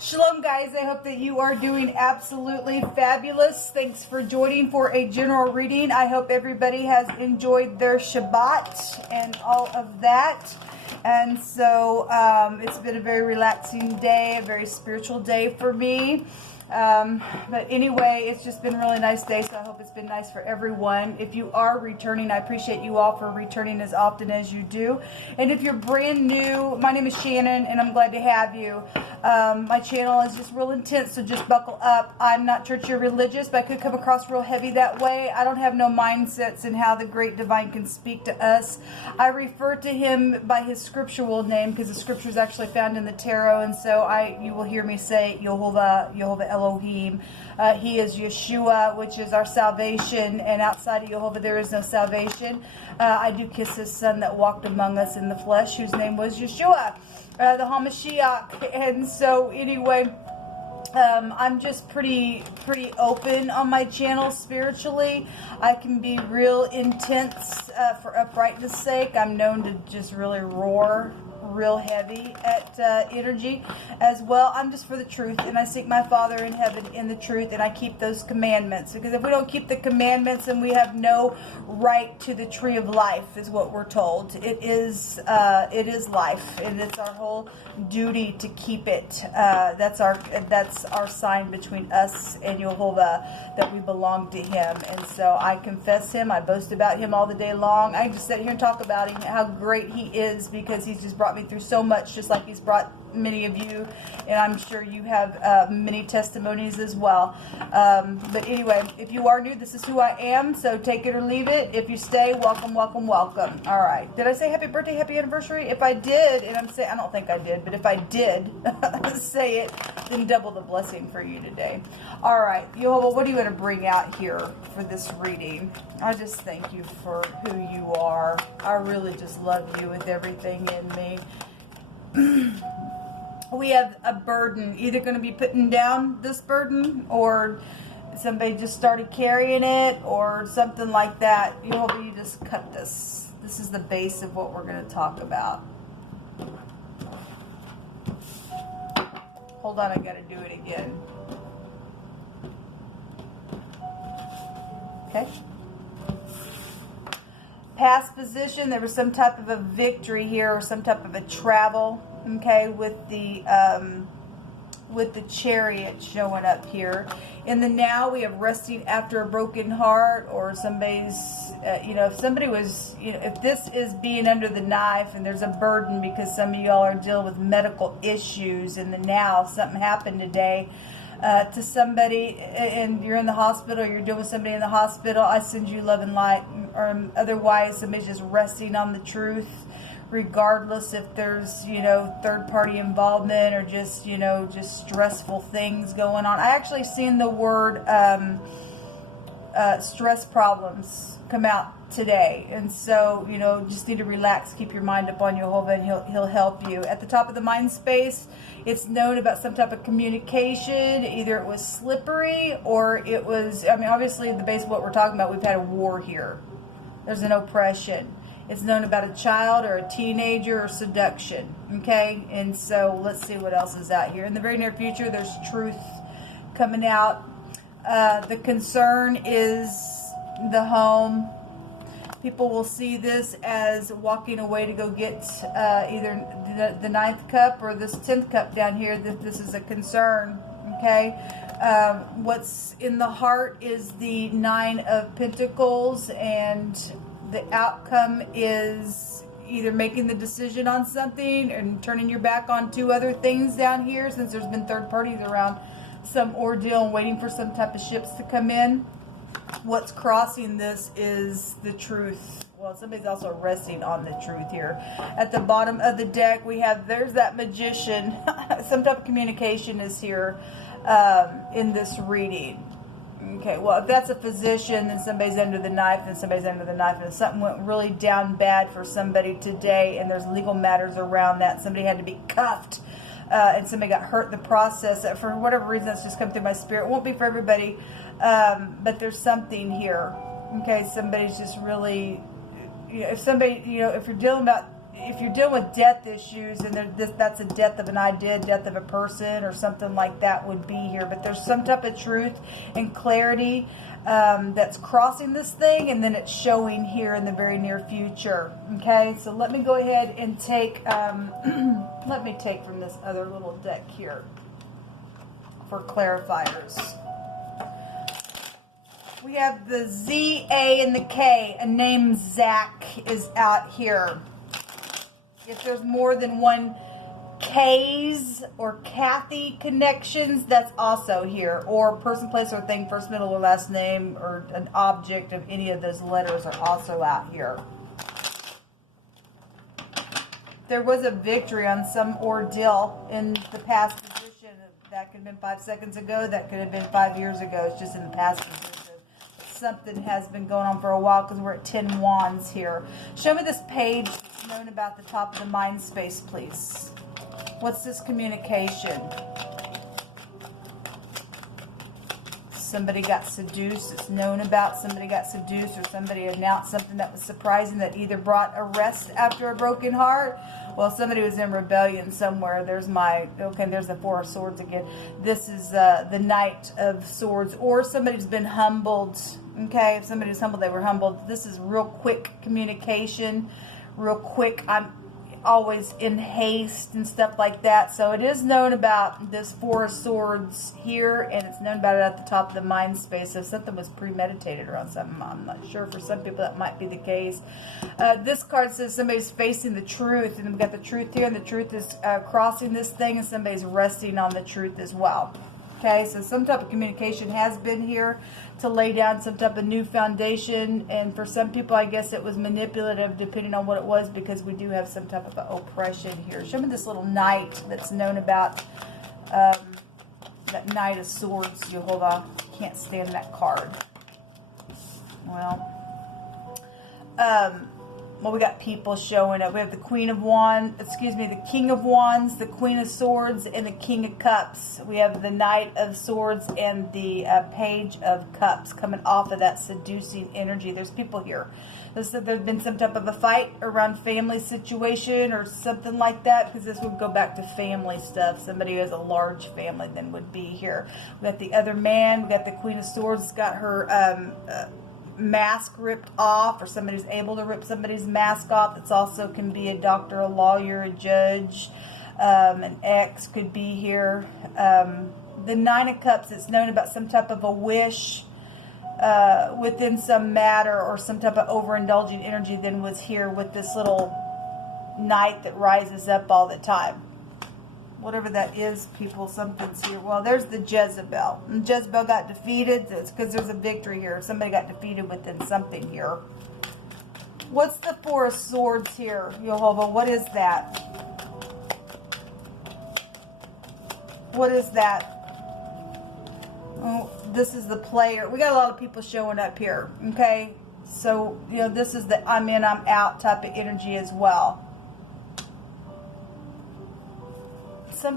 Shalom, guys. I hope that you are doing absolutely fabulous. Thanks for joining for a general reading. I hope everybody has enjoyed their Shabbat and all of that. And so it's been a very relaxing day, a very spiritual day for me. But anyway, it's just been a really nice day, so I hope it's been nice for everyone. If you are returning, I appreciate you all for returning as often as you do. And if you're brand new, my name is Shannon, and I'm glad to have you. My channel is just real intense, so just buckle up. I'm not church or religious, but I could come across real heavy that way. I don't have no mindsets in how the great divine can speak to us. I refer to him by his scriptural name because the scripture is actually found in the tarot, and so you will hear me say Jehovah Elohim. He is Yeshua, which is our salvation, and outside of Jehovah there is no salvation. I do kiss his son that walked among us in the flesh, whose name was Yeshua, the HaMashiach. And so anyway, I'm just pretty open on my channel spiritually. I can be real intense for uprightness sake. I'm known to just really roar real heavy at energy as well. I'm just for the truth, and I seek my Father in heaven in the truth, and I keep those commandments, because if we don't keep the commandments, then we have no right to the tree of life, is what we're told. It is life, and it's our whole duty to keep it. That's our sign between us and Jehovah, that we belong to him. And so I confess him, I boast about him all the day long. I just sit here and talk about him, how great he is, because he's just brought me through so much, just like he's brought many of you, and I'm sure you have many testimonies as well. But anyway, if you are new, this is who I am, so take it or leave it. If you stay, welcome, welcome, welcome. All right. Did I say happy birthday, happy anniversary? If I did, and I don't think I did, but if I did say it, then double the blessing for you today. All right. Jehovah, what do you want to bring out here for this reading? I just thank you for who you are. I really just love you with everything in me. We have a burden, either going to be putting down this burden, or somebody just started carrying it, or something like that. You just cut this. This is the base of what we're going to talk about. Hold on, I got to do it again. Okay. Past position, there was some type of a victory here, or some type of a travel, okay, with the chariot showing up here. In the now, we have resting after a broken heart, or somebody's, if somebody was, if this is being under the knife and there's a burden because some of y'all are dealing with medical issues in the now, something happened today to somebody, and you're in the hospital, you're dealing with somebody in the hospital, I send you love and light. Or otherwise, somebody's just resting on the truth, regardless if there's, third party involvement, or just, just stressful things going on. I actually seen the word stress problems come out today. And so, just need to relax, keep your mind upon Jehovah, and he'll help you. At the top of the mind space, it's known about some type of communication. Either it was slippery, or it was, obviously the base of what we're talking about, we've had a war here. There's an oppression. It's known about a child or a teenager or seduction. Okay? And so let's see what else is out here. In the very near future, there's truth coming out. The concern is the home. People will see this as walking away to go get either the 9th cup or this 10th cup down here. This is a concern. Okay? What's in the heart is the 9 of Pentacles, and the outcome is either making the decision on something and turning your back on 2 other things down here, since there's been third parties around some ordeal and waiting for some type of ships to come in. What's crossing this is the truth. Well, somebody's also resting on the truth here. At the bottom of the deck, we have, there's that magician. Some type of communication is here in this reading. Okay, well, if that's a physician, then somebody's under the knife, and somebody's under the knife, and something went really down bad for somebody today, and there's legal matters around that. Somebody had to be cuffed, and somebody got hurt in the process. For whatever reason, that's just come through my spirit. It won't be for everybody, but there's something here. Okay, somebody's just really, if somebody, if you're dealing about, if you're dealing with death issues, and that's a death of an idea, death of a person, or something like that would be here. But there's some type of truth and clarity that's crossing this thing, and then it's showing here in the very near future. Okay, so let me go ahead and take, let me take from this other little deck here for clarifiers. We have the Z, A, and the K. A name Zach is out here. If there's more than one K's or Kathy connections, that's also here. Or person, place, or thing, first, middle, or last name, or an object of any of those letters are also out here. There was a victory on some ordeal in the past position. That could have been 5 seconds ago. That could have been 5 years ago. It's just in the past position. Something has been going on for a while because we're at 10 wands here. Show me this page that's known about the top of the mind space, please. What's this communication? Somebody got seduced. It's known about somebody got seduced, or somebody announced something that was surprising that either brought a rest after a broken heart. Well, somebody was in rebellion somewhere. There's my, okay, there's the Four of Swords again. This is the Knight of Swords, or somebody's been humbled. Okay, if somebody's humbled, they were humbled. This is real quick communication, real quick. I'm always in haste and stuff like that. So it is known about this Four of Swords here, and it's known about it at the top of the mind space. So something was premeditated around something. I'm not sure. For some people that might be the case. This card says somebody's facing the truth, and we've got the truth here, and the truth is crossing this thing, and somebody's resting on the truth as well. Okay, so some type of communication has been here to lay down some type of new foundation, and for some people, I guess it was manipulative depending on what it was, because we do have some type of oppression here. Show me this little knight that's known about, that Knight of Swords. You hold on, can't stand that card. Well, we got people showing up. We have the Queen of Wands, excuse me, the King of Wands, the Queen of Swords, and the King of Cups. We have the Knight of Swords and the Page of Cups coming off of that seducing energy. There's people here. There's been some type of a fight around family situation or something like that, because this would go back to family stuff. Somebody who has a large family then would be here. We got the other man. We got the Queen of Swords. Got her mask ripped off, or somebody's able to rip somebody's mask off. It's also can be a doctor, a lawyer, a judge, an ex could be here. The Nine of Cups, it's known about some type of a wish within some matter, or some type of overindulging energy then was here with this little knight that rises up all the time. Whatever that is, people, something's here. Well, there's the Jezebel. And Jezebel got defeated. It's because there's a victory here. Somebody got defeated within something here. What's the Four of Swords here, Jehovah? What is that? What is that? Oh, this is the player. We got a lot of people showing up here. Okay? So, you know, this is the I'm in, I'm out type of energy as well.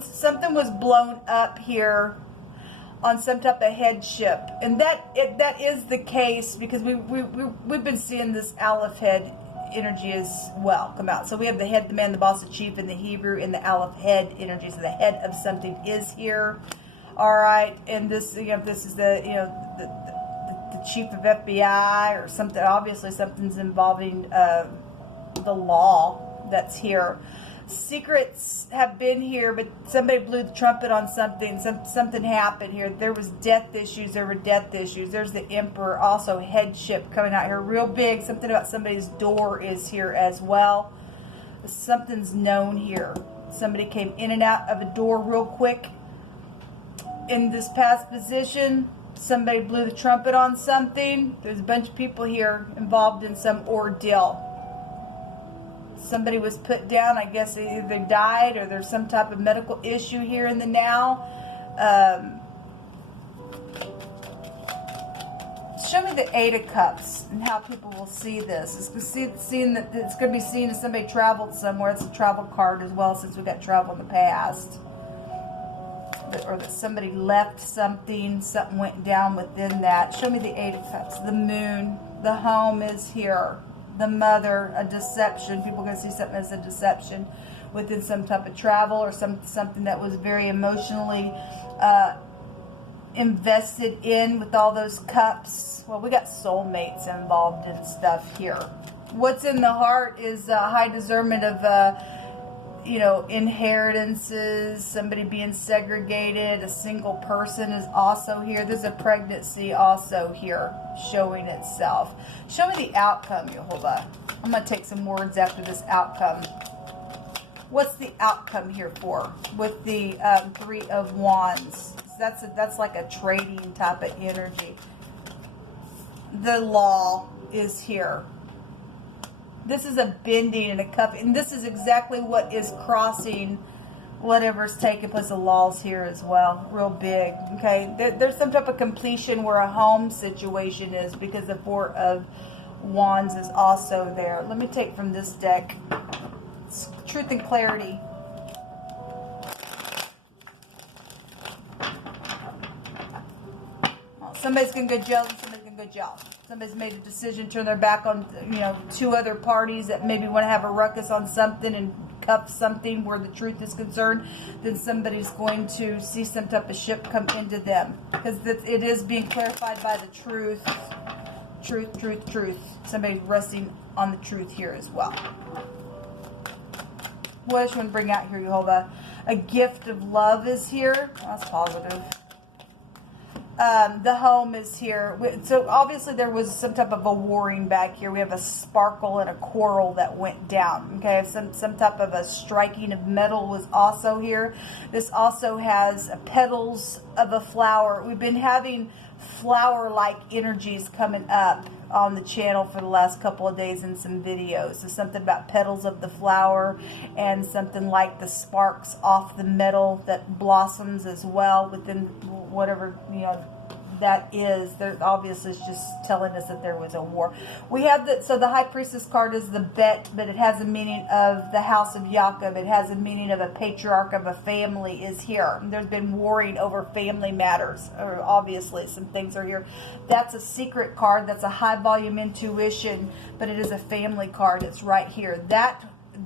Something was blown up here on some type of headship, and that is the case, because we've been seeing this Aleph head energy as well come out. So we have the head, the man, the boss, the chief in the Hebrew, and the Aleph head energy. So the head of something is here. All right, and this, you know, this is the, you know, the chief of FBI or something. Obviously, something's involving the law that's here. Secrets have been here, but somebody blew the trumpet on something. Something happened here. There was death issues. There were death issues. There's the Emperor, also headship coming out here real big. Something about somebody's door is here as well. Something's known here. Somebody came in and out of a door real quick in this past position. Somebody blew the trumpet on something. There's a bunch of people here involved in some ordeal. Somebody was put down. I guess they either died or there's some type of medical issue here in the now. Show me the Eight of Cups and how people will see this. It's going to be seen as somebody traveled somewhere. It's a travel card as well, since we got travel in the past. Or that somebody left something. Something went down within that. Show me the Eight of Cups. The Moon. The home is here. the mother, a deception. People are going to see something as a deception within some type of travel or something that was very emotionally invested in with all those cups. Well, we got soulmates involved in stuff here. What's in the heart is high discernment of, you know, inheritances, somebody being segregated, a single person is also here. There's a pregnancy also here showing itself. Show me the outcome, Yehovah. I'm going to take some words after this outcome. What's the outcome here for with the Three of Wands? That's like a trading type of energy. The law is here. This is a bending and a cup, and this is exactly what is crossing whatever's taking place. The law's here as well, real big. Okay, there's some type of completion where a home situation is, because the Four of Wands is also there. Let me take from this deck. It's truth and clarity. Somebody's going to go jail, and somebody's going to go jail. Somebody's made a decision, turn their back on, you know, two other parties that maybe want to have a ruckus on something and cuff something where the truth is concerned. Then somebody's going to see some type of ship come into them, because it is being clarified by the truth. Truth, truth, truth. Somebody's resting on the truth here as well. What else you want to bring out here, Yehovah? A gift of love is here. Oh, that's positive. The home is here. So obviously there was some type of a warring back here. We have a sparkle and a quarrel that went down. Okay, some type of a striking of metal was also here. This also has petals of a flower. We've been having flower-like energies coming up on the channel for the last couple of days in some videos. So something about petals of the flower and something like the sparks off the metal that blossoms as well within whatever, you know, that is. There obviously is just telling us that there was a war. We have so the High Priestess card is the bet, but it has a meaning of the House of Yaakov. It has a meaning of a patriarch of a family is here. There's been warring over family matters, or obviously some things are here. That's a secret card. That's a high volume intuition, but it is a family card. It's right here.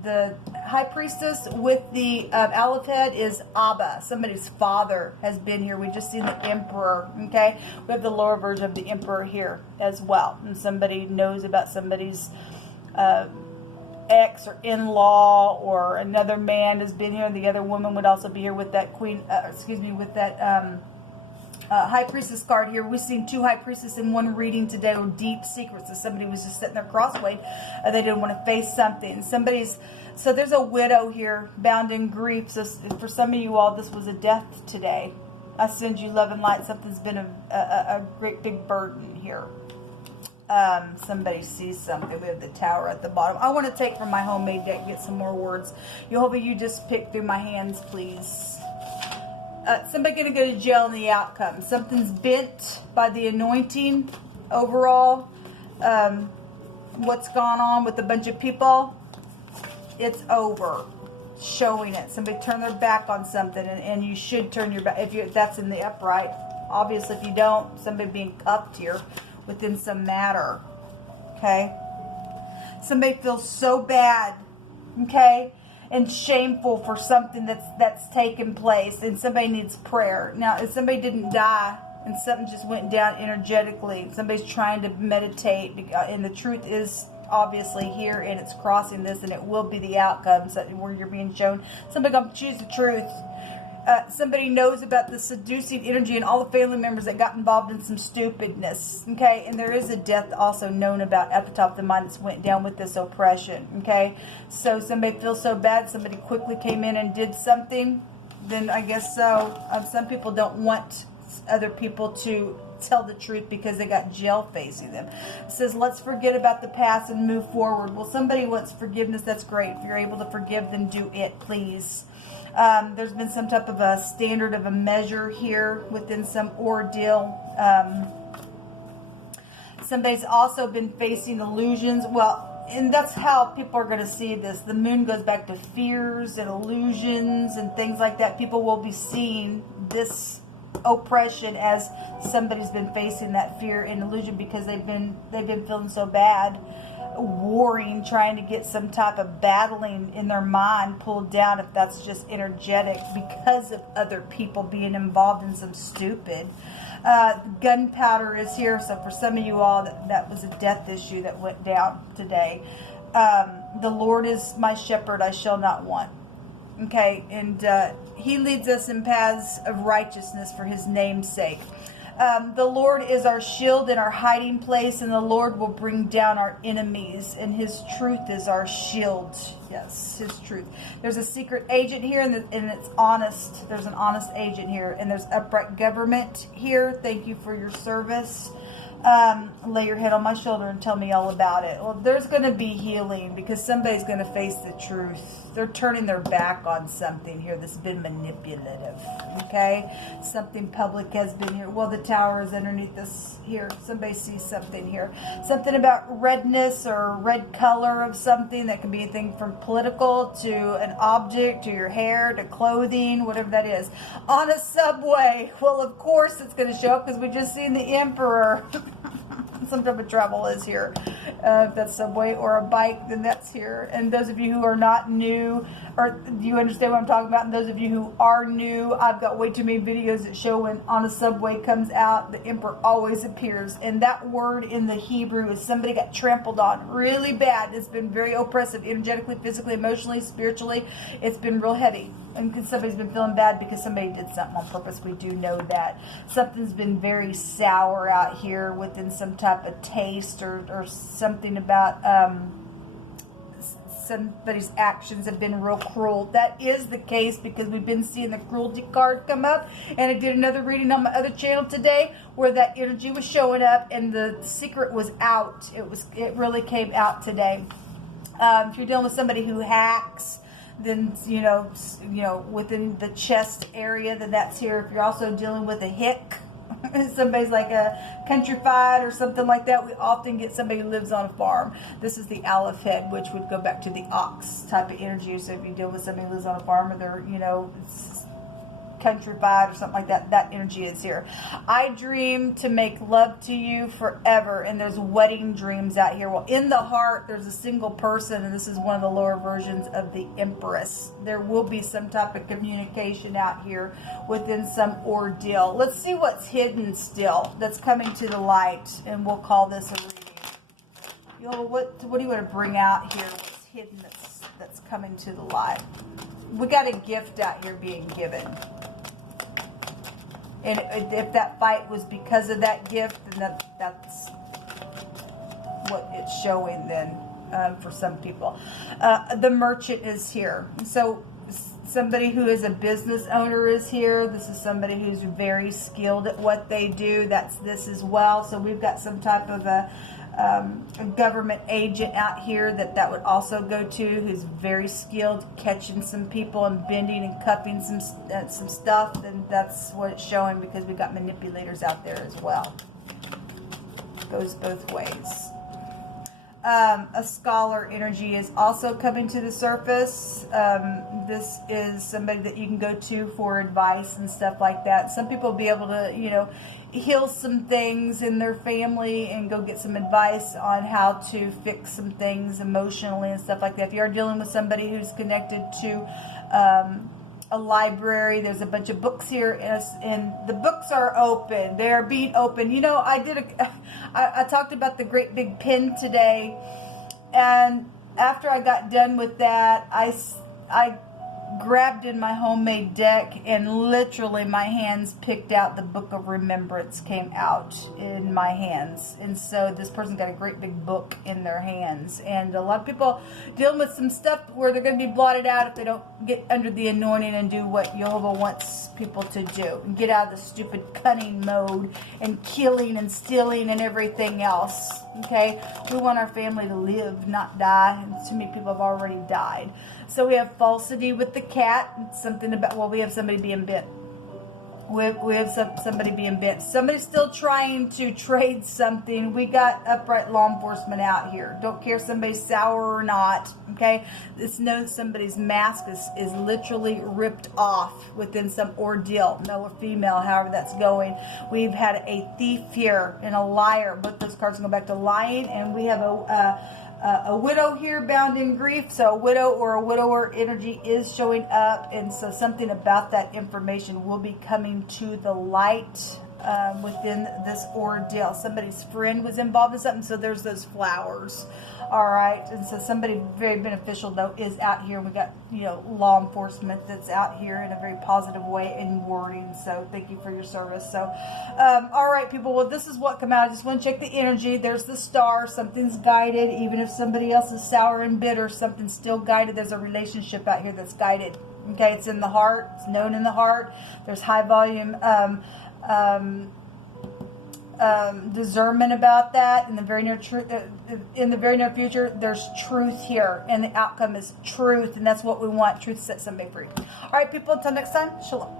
The High Priestess with the Aleph head is Abba. Somebody's father has been here. We just seen the Emperor, okay? We have the lower version of the Emperor here as well. And somebody knows about somebody's ex or in-law, or another man has been here. And the other woman would also be here with that Queen, with that High Priestess card here. We've seen two High Priestess in one reading today with deep secrets. So somebody was just sitting there crosswayed. They didn't want to face something. So there's a widow here bound in grief. So for some of you all, this was a death today. I send you love and light. Something's been a great big burden here. Somebody sees something. We have the Tower at the bottom. I want to take from my homemade deck and get some more words. Yehovah, you just pick through my hands, please. Somebody going to go to jail in the outcome. Something's bent by the anointing overall. What's gone on with a bunch of people, it's over. Showing it. Somebody turn their back on something, and you should turn your back if that's in the upright. Obviously, if you don't, somebody being cuffed here within some matter. Okay? Somebody feels so bad. Okay? And shameful for something that's taken place, and somebody needs prayer. Now, if somebody didn't die and something just went down energetically, somebody's trying to meditate, and the truth is obviously here, and it's crossing this, and it will be the outcome where you're being shown. Somebody gonna choose the truth. Somebody knows about the seducing energy and all the family members that got involved in some stupidness, okay? And there is a death also known about at the top of the mind that's went down with this oppression, okay? So somebody feels so bad, somebody quickly came in and did something, then I guess so. Some people don't want other people to tell the truth because they got jail facing them. It says, let's forget about the past and move forward. Well, somebody wants forgiveness. That's great. If you're able to forgive, then do it, please. There's been some type of a standard of a measure here within some ordeal. Somebody's also been facing illusions. Well, and that's how people are going to see this. The moon goes back to fears and illusions and things like that. People will be seeing this oppression as somebody's been facing that fear and illusion because they've been feeling so bad warring, trying to get some type of battling in their mind pulled down, if that's just energetic, because of other people being involved in some stupid. Gunpowder is here, so for some of you all, that was a death issue that went down today. The Lord is my shepherd, I shall not want. Okay, and he leads us in paths of righteousness for his name's sake. The Lord is our shield and our hiding place, and the Lord will bring down our enemies, and his truth is our shield. Yes, his truth. There's a secret agent here, and it's honest. There's an honest agent here, and there's upright government here. Thank you for your service. Lay your head on my shoulder and tell me all about it. Well, there's going to be healing, because somebody's going to face the truth. They're turning their back on something here that's been manipulative. Okay? Something public has been here. Well, the tower is underneath this here. Somebody sees something here. Something about redness or red color of something. That can be anything from political to an object to your hair to clothing, whatever that is. On a subway. Well, of course it's going to show up, because we just seen the emperor. Some type of travel is here. If that's subway or a bike, then that's here. And those of you who are not new, or do you understand what I'm talking about? And those of you who are new, I've got way too many videos that show when on a subway comes out, the emperor always appears. And that word in the Hebrew is somebody got trampled on really bad. It's been very oppressive, energetically, physically, emotionally, spiritually. It's been real heavy. And somebody's been feeling bad because somebody did something on purpose. We do know that. Something's been very sour out here within some type of taste, or something about somebody's actions have been real cruel. That is the case, because we've been seeing the cruelty card come up. And I did another reading on my other channel today where that energy was showing up and the secret was out. It really came out today. If you're dealing with somebody who hacks, then you know within the chest area, then that's here. If you're also dealing with a hick, somebody's like a countrified or something like that, we often get somebody who lives on a farm. This is the Aleph head, which would go back to the ox type of energy. So if you deal with somebody who lives on a farm, or they're countrified or something like that, that energy is here. I dream to make love to you forever, and there's wedding dreams out here. Well, in the heart, there's a single person, and this is one of the lower versions of the Empress. There will be some type of communication out here within some ordeal. Let's see what's hidden still that's coming to the light, and we'll call this a reading. What do you want to bring out here? What's hidden that's coming to the light? We got a gift out here being given. And if that fight was because of that gift, then that's what it's showing then for some people. The merchant is here. So somebody who is a business owner is here. This is somebody who's very skilled at what they do. That's this as well. So we've got some type of a government agent out here that would also go to, who's very skilled catching some people and bending and cuffing some stuff. And that's what it's showing, because we've got manipulators out there as well. Goes both ways. A scholar energy is also coming to the surface. This is somebody that you can go to for advice and stuff like that. Some people will be able to, heal some things in their family and go get some advice on how to fix some things emotionally and stuff like that. If you are dealing with somebody who's connected to a library, there's a bunch of books here, and the books are open. They are being open. I talked about the great big pen today, and after I got done with that, I grabbed in my homemade deck, and literally my hands picked out the Book of Remembrance came out in my hands. And so this person got a great big book in their hands. And a lot of people dealing with some stuff where they're going to be blotted out if they don't get under the anointing and do what Jehovah wants people to do, and get out of the stupid cunning mode and killing and stealing and everything else. Okay, we want our family to live, not die, and too many people have already died. So we have falsity with the cat. Something about, well, we have somebody being bent. We have somebody being bent. Somebody's still trying to trade something. We got upright law enforcement out here. Don't care if somebody's sour or not. Okay, somebody's mask is literally ripped off within some ordeal, male or female, however that's going. We've had a thief here and a liar. Both those cards go back to lying, and we have a widow here bound in grief. So a widow or a widower energy is showing up, and so something about that information will be coming to the light within this ordeal. Somebody's friend was involved in something, so there's those flowers. All right, and so somebody very beneficial though is out here. We got, you know, law enforcement that's out here in a very positive way in wording. So thank you for your service. So, all right, people. Well, this is what come out. I just want to check the energy. There's the star. Something's guided. Even if somebody else is sour and bitter, something's still guided. There's a relationship out here that's guided. Okay, it's in the heart. It's known in the heart. There's high volume. Discernment about that in the very near future. There's truth here, and the outcome is truth, and that's what we want. Truth sets somebody free. All right, people, until next time, shalom.